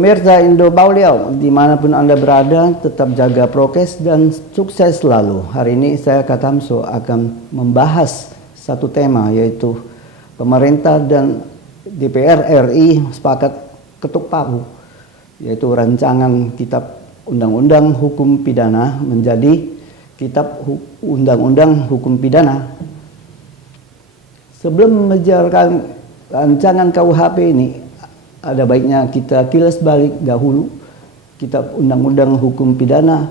Pemirsa Indo Bauliau, dimanapun Anda berada, tetap jaga prokes dan sukses selalu. Hari ini saya Katamso akan membahas satu tema, yaitu pemerintah dan DPR RI sepakat ketuk palu, yaitu rancangan Kitab Undang-Undang Hukum Pidana menjadi Kitab Undang-Undang Hukum Pidana. Sebelum menjalankan rancangan KUHP ini, ada baiknya kita kilas balik dahulu Kitab Undang-Undang Hukum Pidana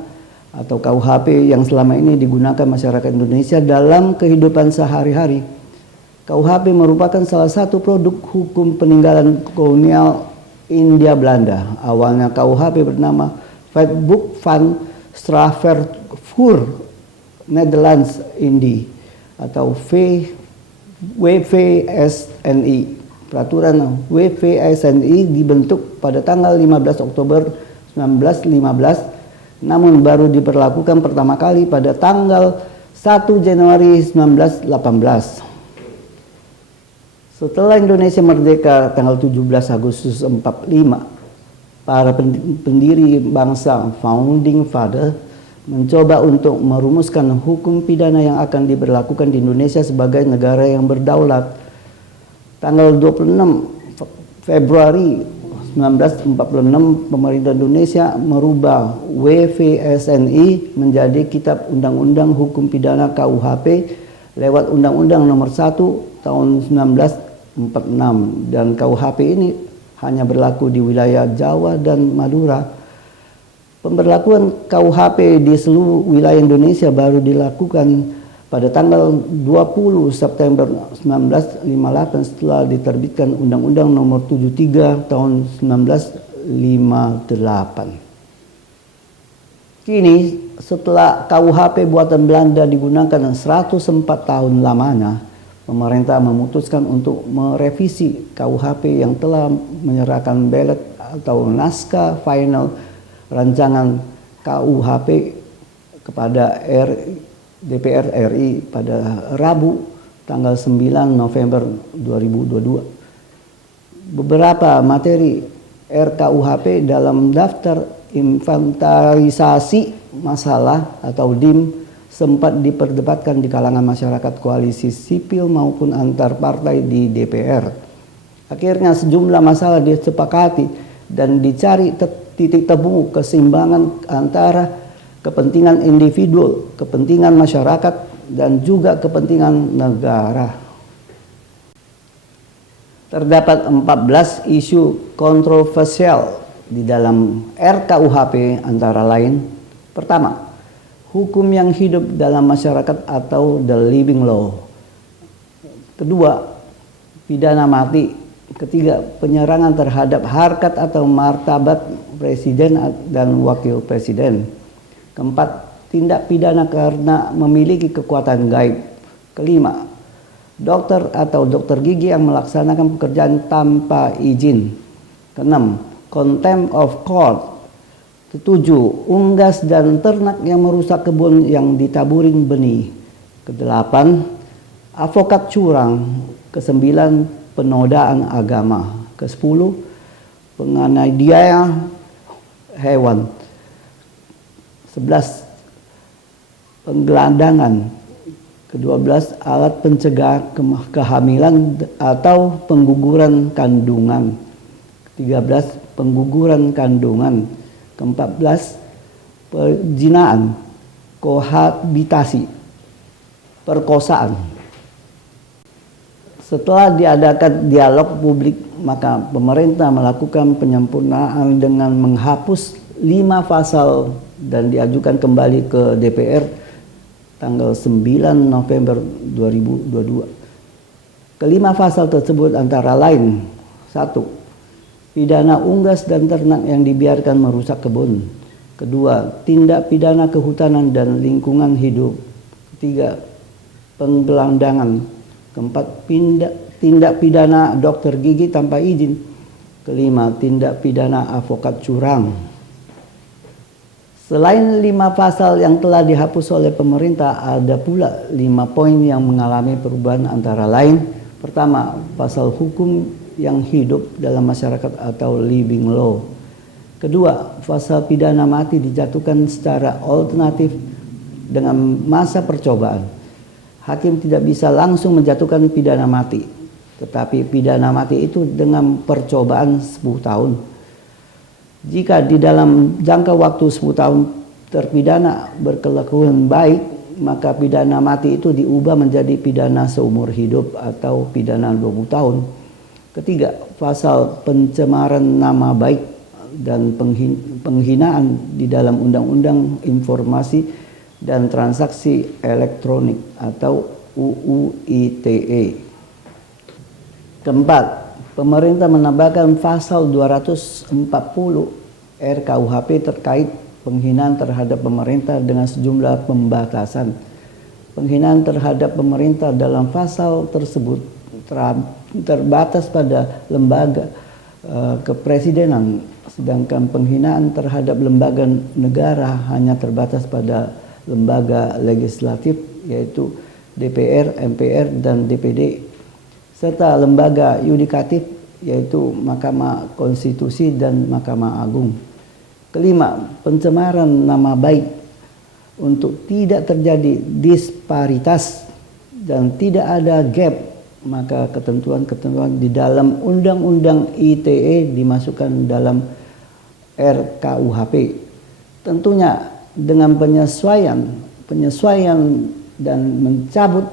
atau KUHP yang selama ini digunakan masyarakat Indonesia dalam kehidupan sehari-hari. KUHP merupakan salah satu produk hukum peninggalan kolonial India Belanda. Awalnya KUHP bernama Wetboek van Strafrecht Nederlands Indie atau WVSNI. Peraturan WVSNI dibentuk pada tanggal 15 Oktober 1915, namun baru diberlakukan pertama kali pada tanggal 1 Januari 1918. Setelah Indonesia merdeka tanggal 17 Agustus 45, para pendiri bangsa Founding Father mencoba untuk merumuskan hukum pidana yang akan diberlakukan di Indonesia sebagai negara yang berdaulat. Tanggal 26 Februari 1946, pemerintah Indonesia merubah WVSNI menjadi Kitab Undang-Undang Hukum Pidana KUHP lewat Undang-Undang Nomor 1 Tahun 1946, dan KUHP ini hanya berlaku di wilayah Jawa dan Madura. Pemberlakuan KUHP di seluruh wilayah Indonesia baru dilakukan pada tanggal 20 September 1958 setelah diterbitkan Undang-Undang Nomor 73 Tahun 1958. Kini setelah KUHP buatan Belanda digunakan 104 tahun lamanya, pemerintah memutuskan untuk merevisi KUHP yang telah menyerahkan belet atau naskah final rancangan KUHP kepada DPR RI pada Rabu tanggal 9 November 2022. Beberapa materi RKUHP dalam daftar inventarisasi masalah atau DIM sempat diperdebatkan di kalangan masyarakat koalisi sipil maupun antar partai di DPR. Akhirnya sejumlah masalah disepakati dan dicari titik temu keseimbangan antara kepentingan individu, kepentingan masyarakat, dan juga kepentingan negara. Terdapat 14 isu kontroversial di dalam RKUHP, antara lain: pertama, hukum yang hidup dalam masyarakat atau the living law. Kedua, pidana mati. Ketiga, penyerangan terhadap harkat atau martabat presiden dan wakil presiden. Keempat, tindak pidana karena memiliki kekuatan gaib. Kelima, dokter atau dokter gigi yang melaksanakan pekerjaan tanpa izin. Keenam, contempt of court. Ketujuh, unggas dan ternak yang merusak kebun yang ditaburin benih. Kedelapan, avokat curang. Kesembilan, penodaan agama. Kesepuluh, penganiayaan hewan. 11, penggelandangan. Ke-12, alat pencegah kehamilan atau pengguguran kandungan. Ke-13, pengguguran kandungan. Ke-14, perzinaan, kohabitasi, perkosaan. Setelah diadakan dialog publik, maka pemerintah melakukan penyempurnaan dengan menghapus 5 pasal dan diajukan kembali ke DPR tanggal 9 November 2022. Kelima pasal tersebut antara lain: 1. Pidana unggas dan ternak yang dibiarkan merusak kebun. Kedua, tindak pidana kehutanan dan lingkungan hidup. Ketiga, penggelandangan. Keempat, tindak pidana dokter gigi tanpa izin. Kelima, tindak pidana avokat curang. Selain 5 pasal yang telah dihapus oleh pemerintah, ada pula 5 poin yang mengalami perubahan, antara lain: pertama, pasal hukum yang hidup dalam masyarakat atau living law. Kedua, pasal pidana mati dijatuhkan secara alternatif dengan masa percobaan. Hakim tidak bisa langsung menjatuhkan pidana mati, tetapi pidana mati itu dengan percobaan 10 tahun. Jika di dalam jangka waktu 10 tahun terpidana berkelakuan baik, maka pidana mati itu diubah menjadi pidana seumur hidup atau pidana 20 tahun. Ketiga, pasal pencemaran nama baik dan penghinaan di dalam Undang-Undang Informasi dan Transaksi Elektronik atau UU ITE. Keempat, pemerintah menambahkan pasal 240 RKUHP terkait penghinaan terhadap pemerintah dengan sejumlah pembatasan. Penghinaan terhadap pemerintah dalam pasal tersebut terbatas pada lembaga kepresidenan, sedangkan penghinaan terhadap lembaga negara hanya terbatas pada lembaga legislatif yaitu DPR, MPR, dan DPD, serta lembaga yudikatif yaitu Mahkamah Konstitusi dan Mahkamah Agung. Kelima, pencemaran nama baik. Untuk tidak terjadi disparitas dan tidak ada gap, maka ketentuan-ketentuan di dalam Undang-Undang ITE dimasukkan dalam RKUHP. Tentunya dengan penyesuaian dan mencabut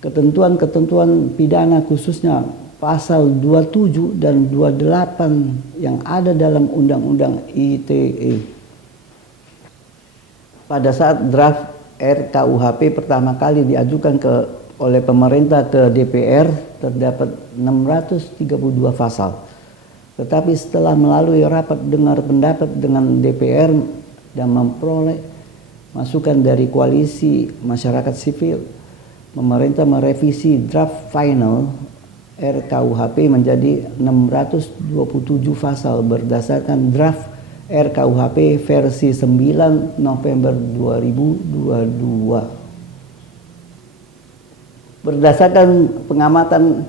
ketentuan-ketentuan pidana khususnya pasal 27 dan 28 yang ada dalam Undang-Undang ITE. Pada saat draft RKUHP pertama kali diajukan oleh pemerintah ke DPR, terdapat 632 pasal. Tetapi setelah melalui rapat dengar pendapat dengan DPR dan memperoleh masukan dari koalisi masyarakat sipil, pemerintah merevisi draft final RKUHP menjadi 627 pasal berdasarkan draft RKUHP versi 9 November 2022. Berdasarkan pengamatan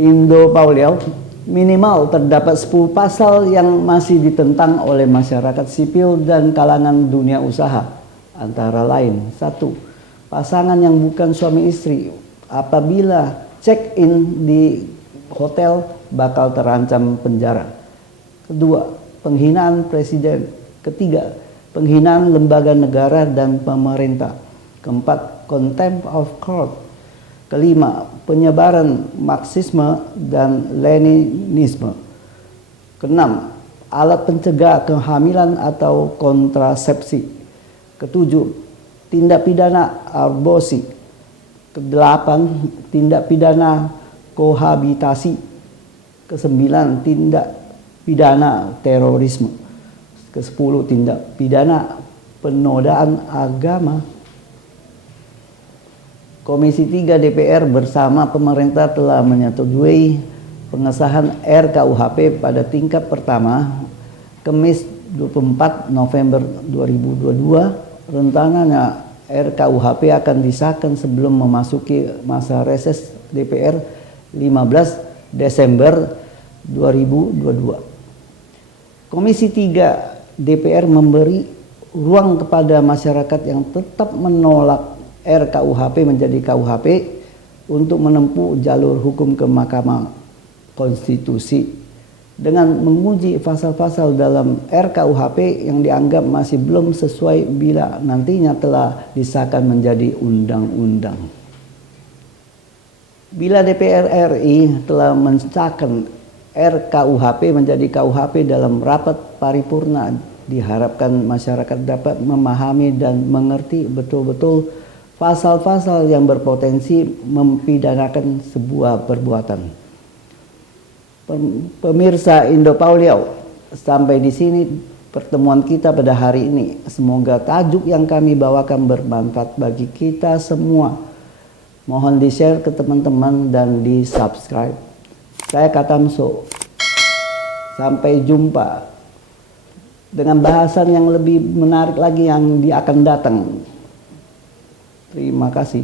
Indo Pauliau, minimal terdapat 10 pasal yang masih ditentang oleh masyarakat sipil dan kalangan dunia usaha. Antara lain, 1. Pasangan yang bukan suami istri apabila check-in di hotel bakal terancam penjara. Kedua, penghinaan presiden. Ketiga, penghinaan lembaga negara dan pemerintah. Keempat, contempt of court. Kelima, penyebaran Marxisme dan Leninisme. Keenam, alat pencegah kehamilan atau kontrasepsi. Ketujuh, tindak pidana aborsi. Kedelapan, tindak pidana kohabitasi. Kesembilan, tindak pidana terorisme. Ke-10, tindak pidana penodaan agama. Komisi 3 DPR bersama pemerintah telah menyetujui pengesahan RKUHP pada tingkat pertama Kamis 24 November 2022. Rencananya RKUHP akan disahkan sebelum memasuki masa reses DPR 15 Desember 2022. Komisi 3 DPR memberi ruang kepada masyarakat yang tetap menolak RKUHP menjadi KUHP untuk menempuh jalur hukum ke Mahkamah Konstitusi dengan menguji pasal-pasal dalam RKUHP yang dianggap masih belum sesuai bila nantinya telah disahkan menjadi undang-undang. Bila DPR RI telah mensahkan RKUHP menjadi KUHP dalam rapat paripurna, diharapkan masyarakat dapat memahami dan mengerti betul-betul pasal-pasal yang berpotensi mempidanakan sebuah perbuatan. Pemirsa Indo Pauliau, sampai di sini pertemuan kita pada hari ini. Semoga tajuk yang kami bawakan bermanfaat bagi kita semua. Mohon di-share ke teman-teman dan di-subscribe. Saya Katamso. Sampai jumpa dengan bahasan yang lebih menarik lagi yang akan datang. Terima kasih.